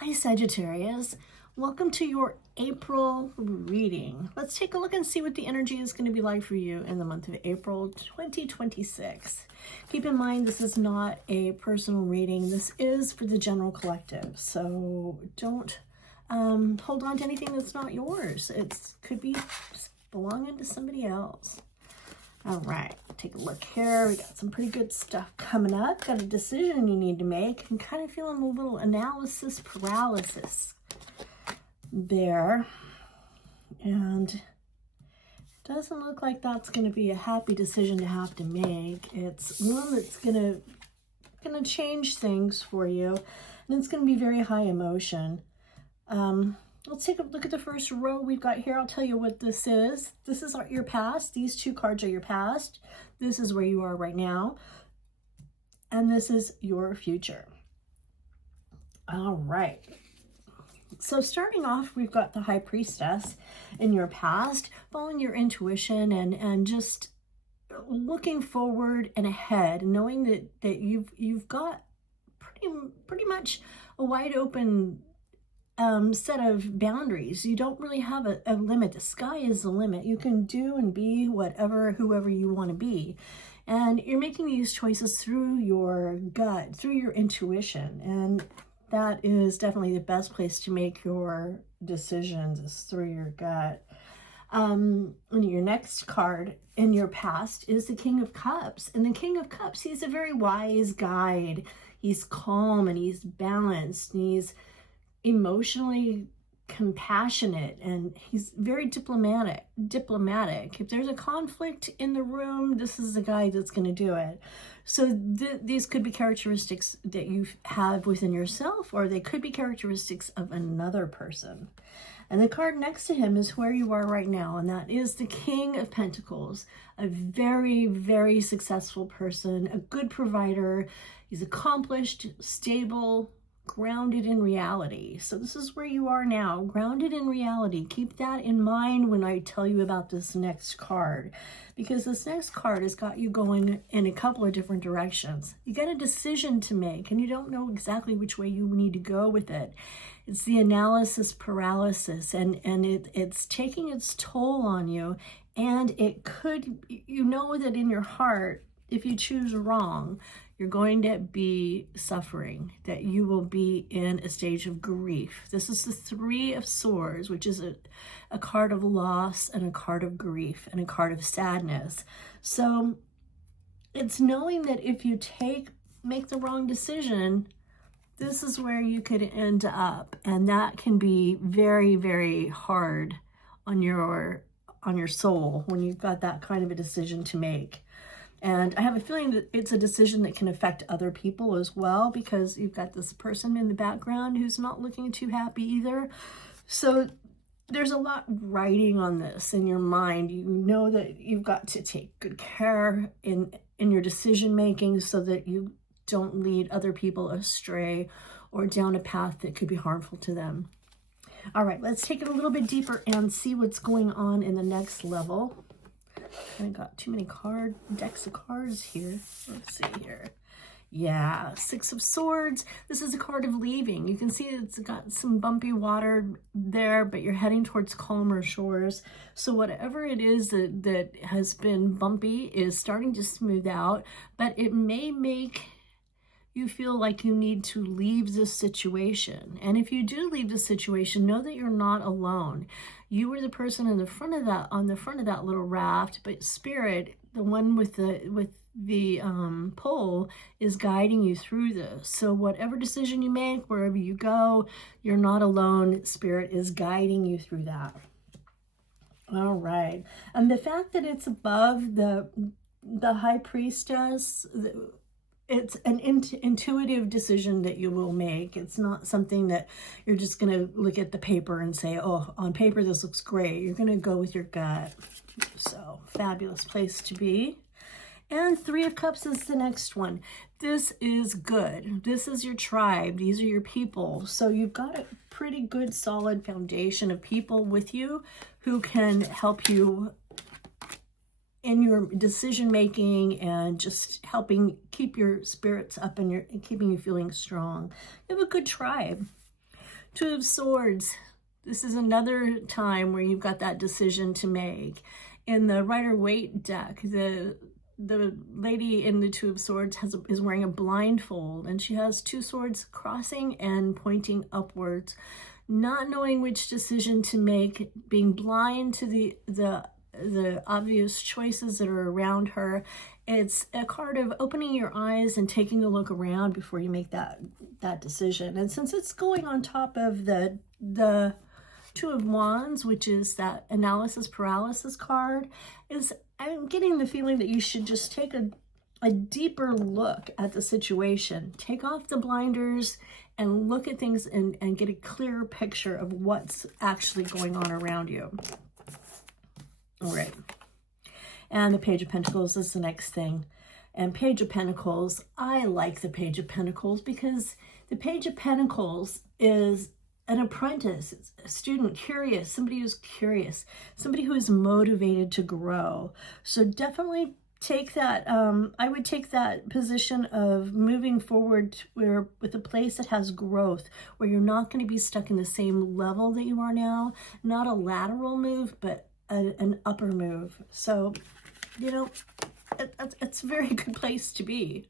Hi Sagittarius, welcome to your April reading. Let's take a look and see what the energy is going to be like for you in the month of April 2026. Keep in mind this is not a personal reading, this is for the general collective, so don't hold on to anything that's not yours. It could be belonging to somebody else. All right, take a look here. We got some pretty good stuff coming up. Got a decision you need to make. I'm kind of feeling a little analysis paralysis there. And it doesn't look like that's going to be a happy decision to have to make. It's one that's going to change things for you. And it's going to be very high emotion. Let's take a look at the first row we've got here. I'll tell you what this is. This is your past. These two cards are your past. This is where you are right now. And this is your future. All right. So starting off, we've got the High Priestess in your past, following your intuition and just looking forward and ahead, knowing that you've got pretty much a wide open set of boundaries. You don't really have a limit. The sky is the limit. You can do and be whoever you want to be. And you're making these choices through your gut, through your intuition. And that is definitely the best place to make your decisions, is through your gut. And your next card in your past is the King of Cups. And the King of Cups, he's a very wise guide. He's calm and he's balanced and he's emotionally compassionate, and he's very diplomatic. If there's a conflict in the room, this is the guy that's going to do it. So these could be characteristics that you have within yourself, or they could be characteristics of another person. And the card next to him is where you are right now, and that is the King of Pentacles, a very, very successful person, a good provider. He's accomplished, stable, grounded in reality. So this is where you are now, grounded in reality. Keep that in mind when I tell you about this next card, because this next card has got you going in a couple of different directions. You got a decision to make and you don't know exactly which way you need to go with it. It's the analysis paralysis, and it's taking its toll on you. And it could, you know that in your heart, if you choose wrong, you're going to be suffering, that you will be in a stage of grief. This is the Three of Swords, which is a card of loss and a card of grief and a card of sadness. So it's knowing that if you make the wrong decision, this is where you could end up. And that can be very, very hard on your soul when you've got that kind of a decision to make. And I have a feeling that it's a decision that can affect other people as well, because you've got this person in the background who's not looking too happy either. So there's a lot riding on this in your mind. You know that you've got to take good care in your decision making so that you don't lead other people astray or down a path that could be harmful to them. All right, let's take it a little bit deeper and see what's going on in the next level. I got too many decks of cards here. Let's see here. Yeah, Six of Swords. This is a card of leaving. You can see it's got some bumpy water there, but you're heading towards calmer shores. So whatever it is that has been bumpy is starting to smooth out, but it may make you feel like you need to leave this situation. And if you do leave the situation, know that you're not alone. You were the person in the front of that, on the front of that little raft, but Spirit, the one with the pole, is guiding you through this. So whatever decision you make, wherever you go, you're not alone. Spirit is guiding you through that. All right. And the fact that it's above the High Priestess, it's an intuitive decision that you will make. It's not something that you're just going to look at the paper and say, oh, on paper, this looks great. You're going to go with your gut. So fabulous place to be. And Three of Cups is the next one. This is good. This is your tribe. These are your people. So you've got a pretty good, solid foundation of people with you who can help you in your decision making and just helping keep your spirits up and keeping you feeling strong. You have a good tribe. Two of Swords. This is another time where you've got that decision to make. In the Rider-Waite deck, the lady in the Two of Swords is wearing a blindfold, and she has two swords crossing and pointing upwards, not knowing which decision to make, being blind to the obvious choices that are around her. It's a card of opening your eyes and taking a look around before you make that decision. And since it's going on top of the Two of Wands, which is that analysis paralysis card, I'm getting the feeling that you should just take a deeper look at the situation. Take off the blinders and look at things and get a clearer picture of what's actually going on around you. All right. And the Page of Pentacles is the next thing. And Page of Pentacles, I like the Page of Pentacles because the Page of Pentacles is an apprentice, a student, curious, somebody who's curious, somebody who is motivated to grow. So definitely take that, I would take that position of moving forward with a place that has growth, where you're not going to be stuck in the same level that you are now, not a lateral move, but an upper move. So, you know, it's a very good place to be.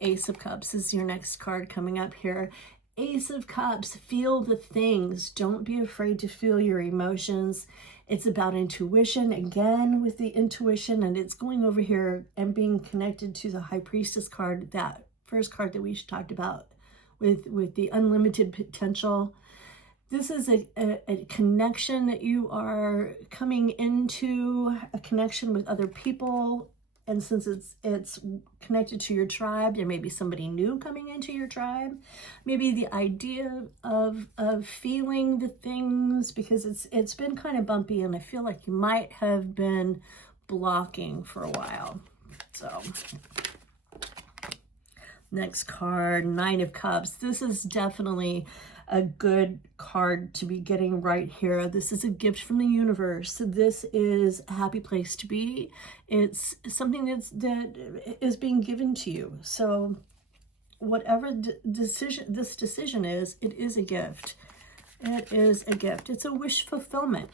Ace of Cups is your next card coming up here. Ace of Cups, feel the things. Don't be afraid to feel your emotions. It's about intuition, again, with the intuition, and it's going over here and being connected to the High Priestess card, that first card that we talked about with the unlimited potential. This is a connection that you are coming into, a connection with other people. And since it's connected to your tribe, there may be somebody new coming into your tribe. Maybe the idea of feeling the things, because it's been kind of bumpy, and I feel like you might have been blocking for a while. So next card, Nine of Cups. This is definitely a good card to be getting right here. This is a gift from the universe. This is a happy place to be. It's something that is being given to you. So whatever this decision is, it is a gift. It is a gift. It's a wish fulfillment.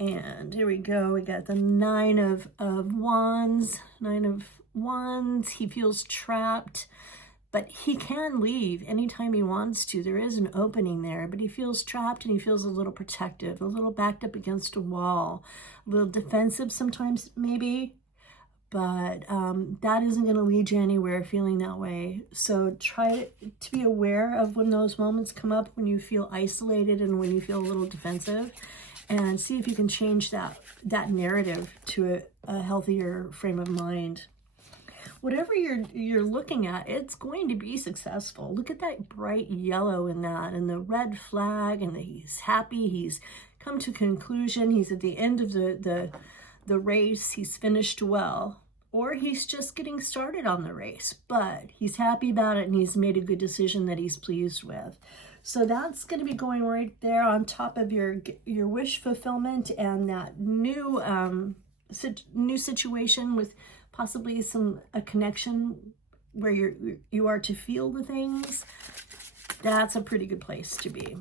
And here we go. We got the Nine of Wands. Nine of Wands. He feels trapped, but he can leave anytime he wants to. There is an opening there, but he feels trapped, and he feels a little protective, a little backed up against a wall, a little defensive sometimes maybe, but that isn't going to lead you anywhere feeling that way. So try to be aware of when those moments come up, when you feel isolated and when you feel a little defensive, and see if you can change that narrative to a healthier frame of mind. Whatever you're looking at, it's going to be successful. Look at that bright yellow in that, and the red flag, and he's happy. He's come to conclusion. He's at the end of the race. He's finished well, or he's just getting started on the race, but he's happy about it, and he's made a good decision that he's pleased with. So that's going to be going right there on top of your wish fulfillment and that new situation with possibly a connection where you are to feel the things. That's a pretty good place to be.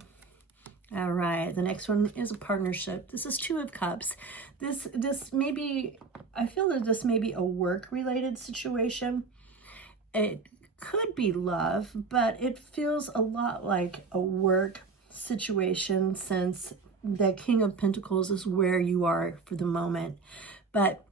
All right, the next one is a partnership. This is Two of Cups. This may be, I feel that this may be a work-related situation. It could be love, but it feels a lot like a work situation, since the King of Pentacles is where you are for the moment. But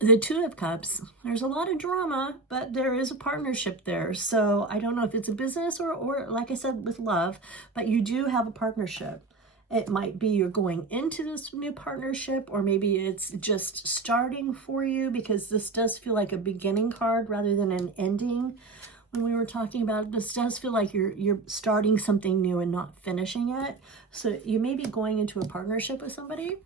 the Two of Cups, there's a lot of drama, but there is a partnership there. So I don't know if it's a business or like I said, with love, but you do have a partnership. It might be you're going into this new partnership, or maybe it's just starting for you, because this does feel like a beginning card rather than an ending. When we were talking about it, this does feel like you're starting something new and not finishing it. So you may be going into a partnership with somebody.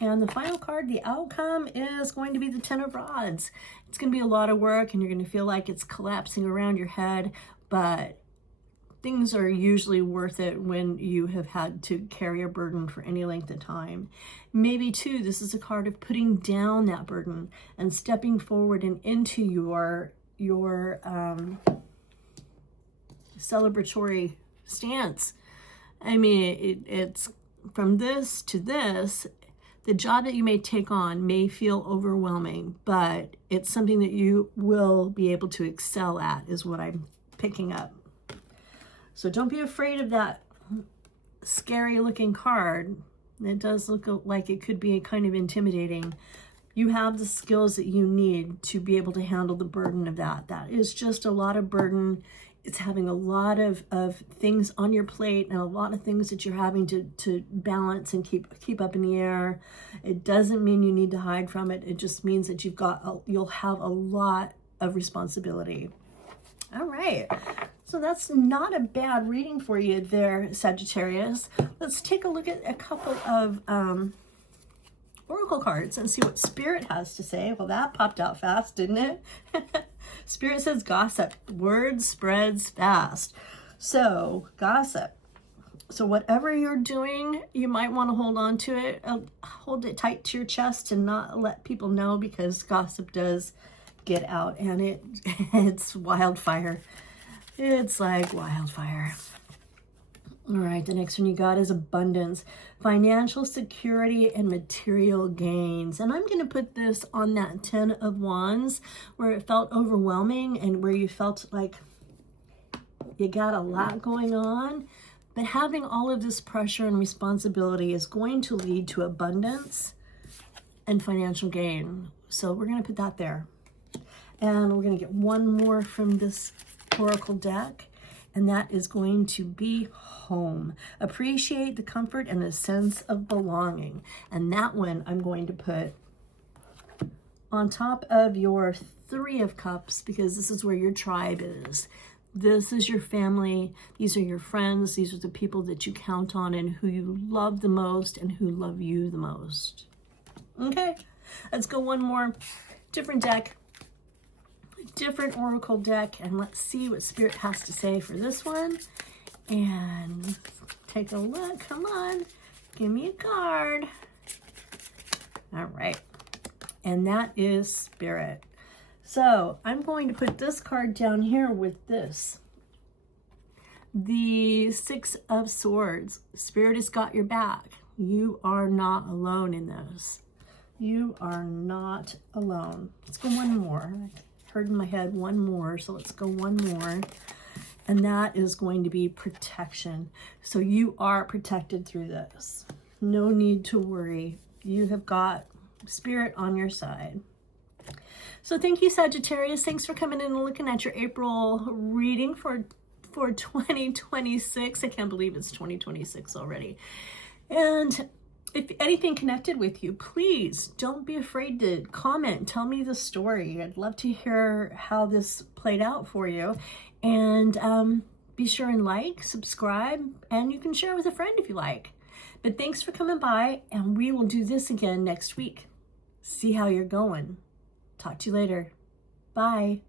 And the final card, the outcome, is going to be the Ten of Rods. It's going to be a lot of work, and you're going to feel like it's collapsing around your head, but things are usually worth it when you have had to carry a burden for any length of time. Maybe, too, this is a card of putting down that burden and stepping forward and into your celebratory stance. I mean, it's from this to this. The job that you may take on may feel overwhelming, but it's something that you will be able to excel at, is what I'm picking up. So don't be afraid of that scary looking card. It does look like it could be kind of intimidating. You have the skills that you need to be able to handle the burden of that. That is just a lot of burden. It's having a lot of things on your plate and a lot of things that you're having to balance and keep up in the air. It doesn't mean you need to hide from it. It just means that you'll have a lot of responsibility. All right. So that's not a bad reading for you there, Sagittarius. Let's take a look at a couple of oracle cards and see what Spirit has to say. Well, that popped out fast, didn't it? Spirit says gossip. Word spreads fast. So, gossip. So whatever you're doing, you might want to hold on to it. Hold it tight to your chest and not let people know, because gossip does get out, and it's wildfire. It's like wildfire. All right, the next one you got is abundance, financial security, and material gains. And I'm going to put this on that 10 of Wands, where it felt overwhelming and where you felt like you got a lot going on. But having all of this pressure and responsibility is going to lead to abundance and financial gain. So we're going to put that there. And we're going to get one more from this oracle deck, and that is going to be home. Appreciate the comfort and the sense of belonging. And that one I'm going to put on top of your 3 of Cups, because this is where your tribe is. This is your family. These are your friends. These are the people that you count on and who you love the most and who love you the most. Okay, let's go one more. Different deck. Different oracle deck, and let's see what Spirit has to say for this one. And take a look. Come on, give me a card. All right, and that is Spirit. So I'm going to put this card down here with this, the 6 of Swords. Spirit has got your back. You are not alone in this. You are not alone. Let's go one more. Heard in my head one more, so let's go one more, and that is going to be protection. So you are protected through this. No need to worry. You have got Spirit on your side. So thank you, Sagittarius. Thanks for coming in and looking at your April reading for 2026. I can't believe it's 2026 already. And if anything connected with you, please don't be afraid to comment and tell me the story. I'd love to hear how this played out for you. And be sure and like, subscribe, and you can share with a friend if you like. But thanks for coming by, and we will do this again next week. See how you're going. Talk to you later. Bye.